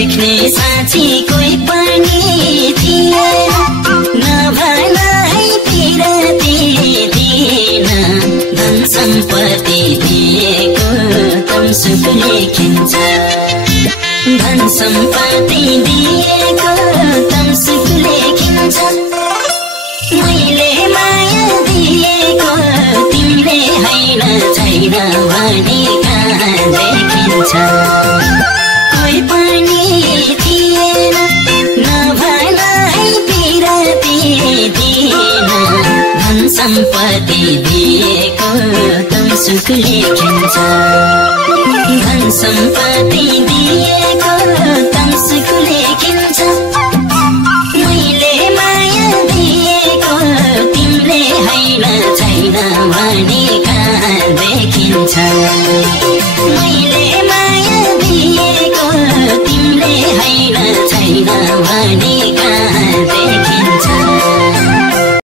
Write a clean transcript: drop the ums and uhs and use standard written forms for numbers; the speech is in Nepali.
देख्ने साँची कोही पनि थिएन नभन है पिरती दिएन धन सम्पत्ति दिएको तमसुक लेखिन्छ धन सम्पत्ति दिएको तमसुक लेखिन्छ मैले माया दिएको तिमीले हैन छैन भने कहाँ देखिन्छ कोही पनि थिएन नभन है पिरती दिएन धन सम्पत्ति दिएको तमसुक लेखिन्छ धन सम्पत्ति दिएको तमसुक लेखिन्छ मैले माया दिएको तिमीले हैन छैन भने कहाँ देखिन्छ मैले माया दिएको तिमीले हैन छैन भने कहाँ देखिन्छ